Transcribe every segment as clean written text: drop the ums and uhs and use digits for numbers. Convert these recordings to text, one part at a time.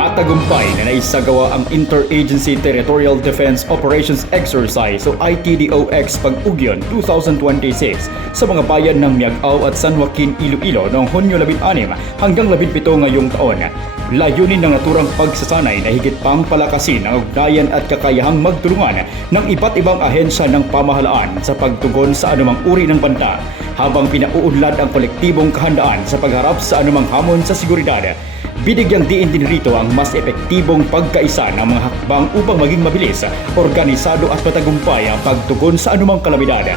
Matagumpay na naisagawa ang Interagency Territorial Defense Operations Exercise o ITDOX Pag-Ugyon 2026 sa mga bayan ng Miagao at San Joaquin, Iloilo noong Hunyo 16 hanggang 17 ngayong taon. Layunin ng naturang pagsasanay na higit pang palakasin ang ugnayan at kakayahang magtulungan ng iba't ibang ahensya ng pamahalaan sa pagtugon sa anumang uri ng banta, habang pinauunlad ang kolektibong kahandaan sa pagharap sa anumang hamon sa seguridad. Binigyang diin din rito ang mas epektibong pagkaisa ng mga hakbang upang maging mabilis, organisado at matagumpay ang pagtugon sa anumang kalamidad.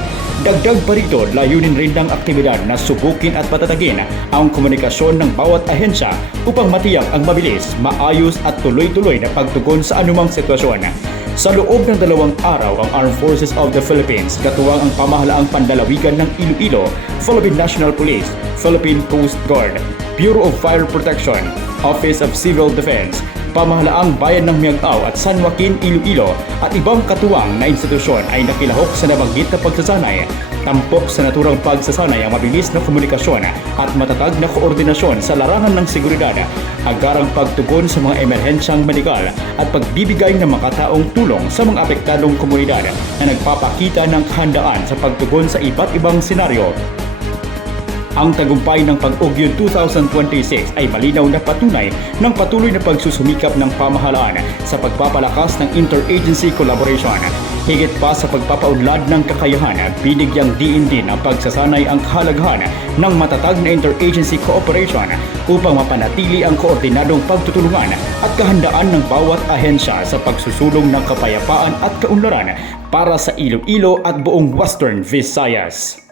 Dagdag pa rito, layunin rin ng aktibidad na subukin at patatagin ang komunikasyon ng bawat ahensya upang matiyak ang mabilis, maayos at tuloy-tuloy na pagtugon sa anumang sitwasyon. Sa loob ng 2 araw, ang Armed Forces of the Philippines, katuwang ang pamahalaang pandalawigan ng Iloilo, Philippine National Police, Philippine Coast Guard, Bureau of Fire Protection, Office of Civil Defense, pamahalaang bayan ng Miagao at San Joaquin, Iloilo at ibang katuwang na institusyon ay nakilahok sa nabanggit na pagsasanay. Tampok sa naturang pagsasanay ang mabilis na komunikasyon at matatag na koordinasyon sa larangan ng seguridad, agarang pagtugon sa mga emerhensyang medikal at pagbibigay ng makataong tulong sa mga apektadong komunidad na nagpapakita ng kahandaan sa pagtugon sa iba't ibang senaryo. Ang tagumpay ng Pag-Ugyon 2026 ay malinaw na patunay ng patuloy na pagsusumikap ng pamahalaan sa pagpapalakas ng interagency collaboration. Higit pa sa pagpapaunlad ng kakayahan, binigyang diin din ang pagsasanay ang kahalagahan ng matatag na interagency cooperation upang mapanatili ang koordinadong pagtutulungan at kahandaan ng bawat ahensya sa pagsusulong ng kapayapaan at kaunlaran para sa Iloilo at buong Western Visayas.